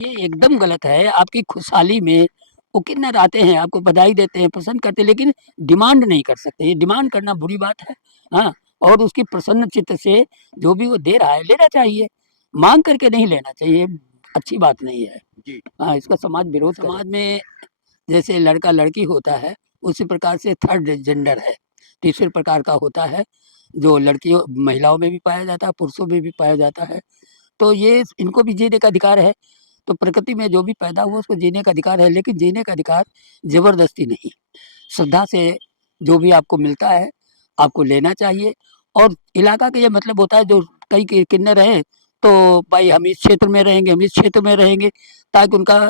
ये एकदम गलत है। आपकी खुशहाली में वो किन्नर आते हैं, आपको बधाई देते हैं, पसंद करते हैं, लेकिन डिमांड नहीं कर सकते। ये डिमांड करना बुरी बात है। हाँ, और उसकी प्रसन्न चित्त से जो भी वो दे रहा है, लेना चाहिए। माँग करके नहीं लेना चाहिए, अच्छी बात नहीं है। जी। हाँ, इसका समाज विरोध करे। समाज में जैसे लड़का-लड़की होता है, उसी प्रकार से थर्ड जेंडर है, तीसरे प्रकार का होता है, जो लड़कियों महिलाओं में भी पाया जाता है, पुरुषों में भी पाया जाता है। तो ये इनको भी जीने का अधिकार है। तो प्रकृति में जो भी पैदा हुआ उसको जीने का अधिकार है, लेकिन जीने का अधिकार ज़बरदस्ती नहीं, श्रद्धा से जो भी आपको मिलता है, आपको लेना चाहिए। और इलाका का ये मतलब होता है जो कई किन्नर हैं, तो भाई हम इस क्षेत्र में रहेंगे, हम इस क्षेत्र में रहेंगे, ताकि उनका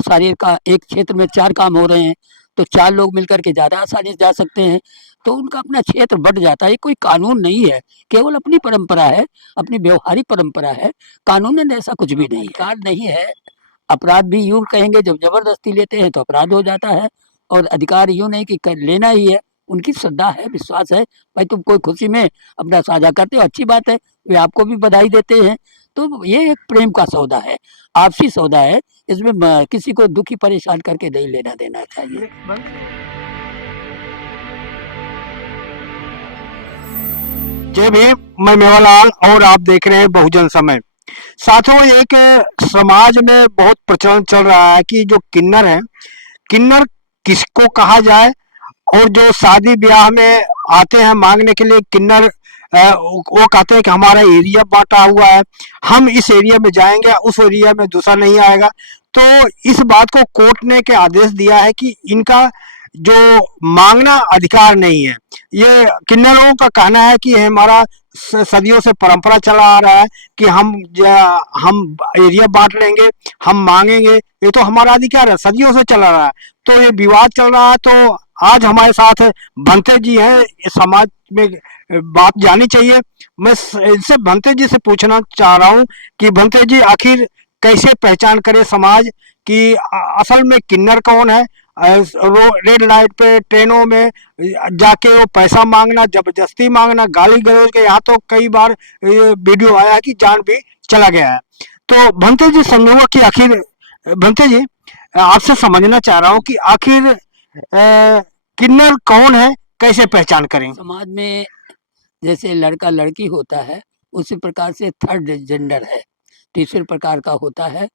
शरीर का एक क्षेत्र में 4 काम हो रहे हैं, तो 4 लोग मिलकर के ज़्यादा आसानी से जा सकते हैं, तो उनका अपना क्षेत्र बढ़ जाता है। ये कोई कानून नहीं है, केवल अपनी परंपरा है, अपनी व्यवहारिक परंपरा है, कानूनन ऐसा कुछ भी नहीं है। अधिकार नहीं है, अपराध भी यूँ कहेंगे जब ज़बरदस्ती लेते हैं तो अपराध हो जाता है, और अधिकार यूँ नहीं कि कर लेना ही है, उनकी श्रद्धा है, विश्वास है, भाई तुम कोई खुशी में अपना साझा करते हो, अच्छी बात है, वे आपको भी बधाई देते हैं। तो ये एक प्रेम का सौदा है, आपसी सौदा है, इसमें किसी को दुखी परेशान करके नहीं लेना देना चाहिए। जय भीम, मैं मेवालाल और आप देख रहे हैं बहुजन समय। साथियों, एक समाज में बहुत प्रचलन चल रहा है कि जो किन्नर है, किन्नर किसको कहा जाए, और जो शादी ब्याह में आते हैं मांगने के लिए किन्नर, वो कहते हैं कि हमारा एरिया बांटा हुआ है, हम इस एरिया में जाएंगे, उस एरिया में दूसरा नहीं आएगा। तो इस बात को कोर्ट ने के आदेश दिया है कि इनका जो मांगना अधिकार नहीं है। ये किन्नरों का कहना है कि हमारा सदियों से परंपरा चला आ रहा है कि हम एरिया बांट लेंगे, हम मांगेंगे, ये तो हमारा अधिकार है, सदियों से चला रहा है। तो ये विवाद चल रहा है। तो आज हमारे साथ भंते जी हैं, समाज में बात जानी चाहिए। मैं इनसे भंते जी से पूछना चाह रहा हूँ कि भंते जी, आखिर कैसे पहचान करे समाज कि असल में किन्नर कौन है। रेड लाइट पे, ट्रेनों में जाके वो पैसा मांगना, जबरदस्ती मांगना, गाली गलौज के, यहाँ तो कई बार ये वीडियो आया है कि जान भी चला गया है। तो भंते जी समझूंगा कि आखिर, भंते जी आपसे समझना चाह रहा हूँ कि आखिर किन्नर कौन है, कैसे पहचान करें। समाज में जैसे लड़का-लड़की होता है, उसी प्रकार से थर्ड जेंडर है, तीसरे प्रकार का होता है,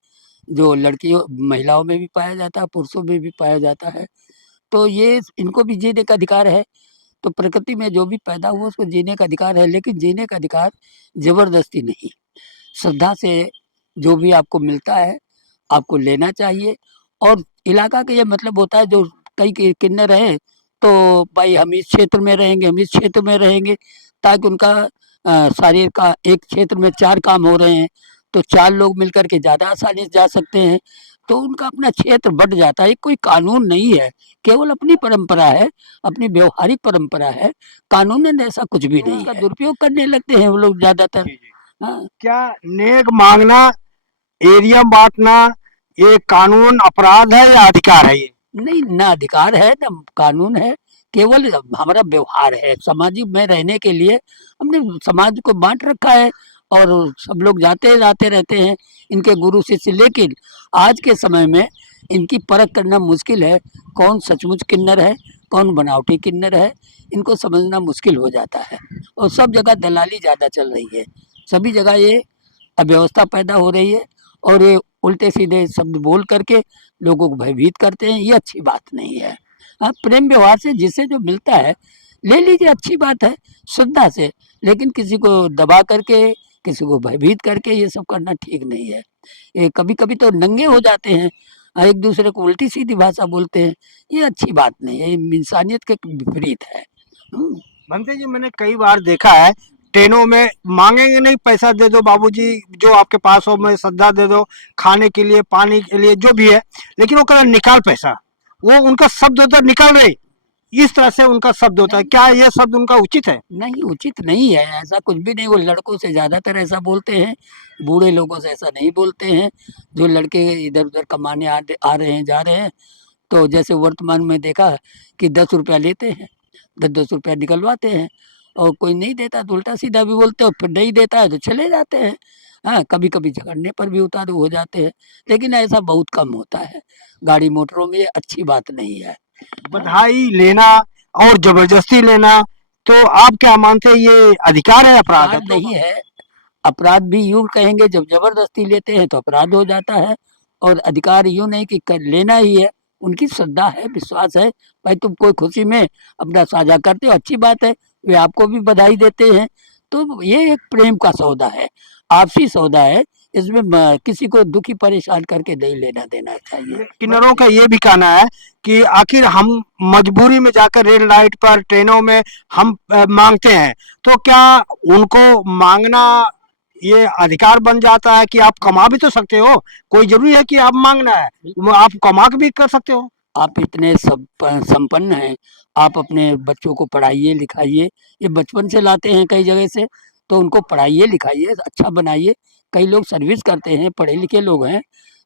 जो लड़कियों महिलाओं में भी पाया जाता है, पुरुषों में भी पाया जाता है। तो ये इनको भी जीने का अधिकार है। तो प्रकृति में जो भी पैदा हुआ उसको जीने का अधिकार है, लेकिन जीने का अधिकार ज़बरदस्ती नहीं, श्रद्धा से जो भी आपको मिलता है, आपको लेना चाहिए। और इलाका का ये मतलब होता है जो कई किन्नर हैं, तो भाई हम इस क्षेत्र में रहेंगे, हम इस क्षेत्र में रहेंगे, ताकि उनका शरीर का एक क्षेत्र में 4 काम हो रहे हैं, तो 4 लोग मिलकर के ज़्यादा आसानी से जा सकते हैं, तो उनका अपना क्षेत्र बढ़ जाता है। ये कोई कानून नहीं है, केवल अपनी परंपरा है, अपनी व्यवहारिक परंपरा है, कानूनन ऐसा कुछ भी नहीं है। उसका दुरुपयोग करने लगते हैं वो लोग ज़्यादातर। जी, जी। हाँ। क्या नेक मांगना, एरिया बांटना, ये कानून अपराध है या अधिकार है ये। नहीं, ना अधिकार है, ना कानून है, केवल हमारा व्यवहार है। सामाजिक में रहने के लिए हमने समाज को बाँट रखा है, और सब लोग जाते रहते हैं, इनके गुरु शिष्य। लेकिन आज के समय में इनकी परख करना मुश्किल है, कौन सचमुच किन्नर है, कौन बनावटी किन्नर है, इनको समझना मुश्किल हो जाता है। और सब जगह दलाली ज़्यादा चल रही है, सभी जगह ये अव्यवस्था पैदा हो रही है, और ये उल्टे-सीधे शब्द बोल करके लोगों को भयभीत करते हैं, ये अच्छी बात नहीं है। हाँ, प्रेम व्यवहार से जिसे जो मिलता है, ले लीजिए, अच्छी बात है, श्रद्धा से, लेकिन किसी को दबा करके, किसी को भयभीत करके ये सब करना ठीक नहीं है। ये कभी-कभी तो नंगे हो जाते हैं, एक-दूसरे को उल्टी-सीधी भाषा बोलते हैं, ये अच्छी बात नहीं है, ये इंसानियत के विपरीत है। हुँ। भंते जी, मैंने कई बार देखा है ट्रेनों में, मांगेंगे नहीं, पैसा दे दो बाबूजी, जो आपके पास हो, मैं श्रद्धा दे दो, खाने के लिए, पानी के लिए, जो भी है, लेकिन वो कह निकाल पैसा, वो उनका शब्द होता है निकाल रहे, इस तरह से उनका शब्द होता है। नहीं, क्या यह शब्द उनका उचित है। नहीं, उचित नहीं है, ऐसा कुछ भी नहीं। वो लड़कों से ज़्यादातर ऐसा बोलते हैं, बूढ़े लोगों से ऐसा नहीं बोलते हैं। जो लड़के इधर-उधर कमाने आ रहे हैं, जा रहे हैं, तो जैसे वर्तमान में देखा कि ₹10 लेते हैं, 10-10 रुपया निकलवाते हैं, और कोई नहीं देता तो उल्टा सीधा भी बोलते हो, फिर नहीं देता है तो चले जाते हैं। हाँ, कभी कभी झगड़ने पर भी उतारू हो जाते हैं, लेकिन ऐसा बहुत कम होता है। गाड़ी मोटरों में ये अच्छी बात नहीं है। हाँ, बधाई लेना और जबरदस्ती लेना, तो आप क्या मानते हैं, ये अधिकार है अपराध है? अपराध नहीं है। अपराध भी यूँ कहेंगे, जब ज़बरदस्ती लेते हैं तो अपराध हो जाता है, और अधिकार यूँ नहीं कि कर लेना ही है। उनकी श्रद्धा है, विश्वास है, भाई तुम कोई खुशी में अपना साझा करते हो, अच्छी बात है, वे आपको भी बधाई देते हैं। तो ये एक प्रेम का सौदा है, आपसी सौदा है, इसमें किसी को दुखी परेशान करके नहीं लेना देना चाहिए। किन्नरों का ये भी कहना है कि आखिर हम मजबूरी में जाकर रेल लाइट पर, ट्रेनों में हम मांगते हैं, तो क्या उनको मांगना ये अधिकार बन जाता है कि आप कमा भी तो सकते हो? कोई जरूरी है कि आप मांगना है, वो आप कमा के भी कर सकते हो। आप इतने सब संपन्न हैं, आप अपने बच्चों को पढ़ाइए लिखाइए, ये बचपन से लाते हैं कई जगह से, तो उनको पढ़ाइए लिखाइए, अच्छा बनाइए। कई लोग सर्विस करते हैं, पढ़े लिखे लोग हैं,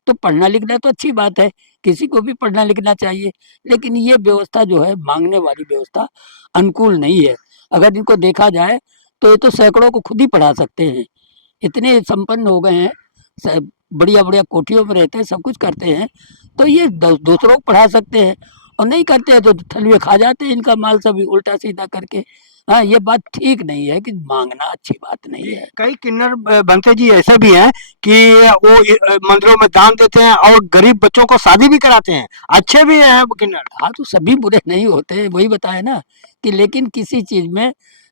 तो पढ़ना लिखना तो अच्छी बात है, किसी को भी पढ़ना लिखना चाहिए, लेकिन ये व्यवस्था जो है मांगने वाली व्यवस्था अनुकूल नहीं है। अगर इनको देखा जाए तो ये तो सैकड़ों को खुद ही पढ़ा सकते हैं, इतने संपन्न हो गए हैं, बढ़िया बढ़िया कोठियों में रहते हैं, सब कुछ करते हैं, तो ये दूसरों को पढ़ा सकते हैं, और नहीं करते हैं तो थलुए खा जाते हैं इनका माल सभी उल्टा सीधा करके। हाँ, ये बात ठीक नहीं है कि मांगना अच्छी बात नहीं जी, है। कई किन्नर बनते जी ऐसे भी हैं कि वो मंदिरों में दान देते हैं और गरीब बच्चों को शादी भी कराते हैं, अच्छे भी हैं वो किन्नर। हाँ, तो सभी बुरे नहीं होते, वही बताया ना कि लेकिन किसी चीज़ में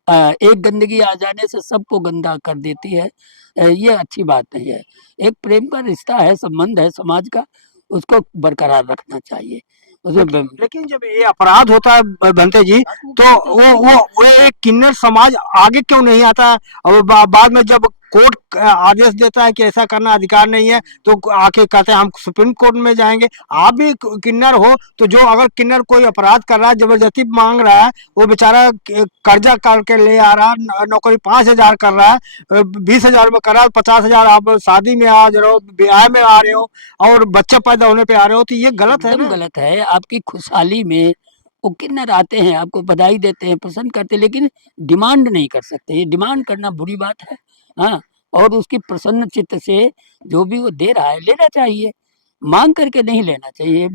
एक गंदगी आ जाने से सबको गंदा कर देती है। ये अच्छी बात नहीं है। एक प्रेम का रिश्ता है, संबंध है समाज का, उसको बरकरार रखना चाहिए। उसमें लेकिन लेकिन जब ये अपराध होता है बनते जी, तो वो एक किन्नर समाज आगे क्यों नहीं आता? और बाद में जब कोर्ट आदेश देता है कि ऐसा करना अधिकार नहीं है, तो आके कहते हैं हम सुप्रीम कोर्ट में जाएंगे। आप भी किन्नर हो, तो जो अगर किन्नर कोई अपराध कर रहा है, जबरदस्ती मांग रहा है, वो बेचारा कर्जा करके ले आ रहा है, नौकरी 5,000 कर रहा है, 20,000 में कर रहा है, 50,000 आप शादी में आ रहे हो, ब्याह में आ रहे हो, और बच्चे पैदा होने पे आ रहे हो, तो ये गलत है एकदम ना? गलत है। आपकी खुशहाली में वो किन्नर आते हैं, आपको बधाई देते हैं, पसंद करते हैं, लेकिन डिमांड नहीं कर सकते। ये डिमांड करना बुरी बात है। हाँ, और उसकी प्रसन्न चित्त से जो भी वो दे रहा है लेना चाहिए, मांग करके नहीं लेना चाहिए,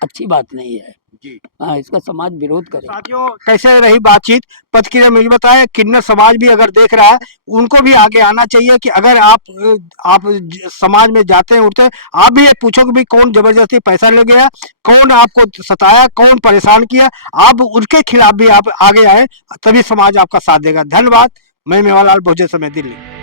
अच्छी बात नहीं है। जी। हाँ, इसका समाज विरोध तो करे। साथियों, कैसे रही बातचीत? प्रतिक्रिया मुझे बताएं, किन्नर समाज भी अगर देख रहा है, उनको भी आगे आना चाहिए कि अगर आप समाज में जाते हैं उठते हैं, आप भी ये पूछो कि भाई कौन जबरदस्ती पैसा ले गया, कौन आपको सताया, कौन परेशान किया, आप उनके खिलाफ भी आप आगे आए, तभी समाज आपका साथ देगा। धन्यवाद। मैं मेवालाल, बहुजन समाज, दिल्ली।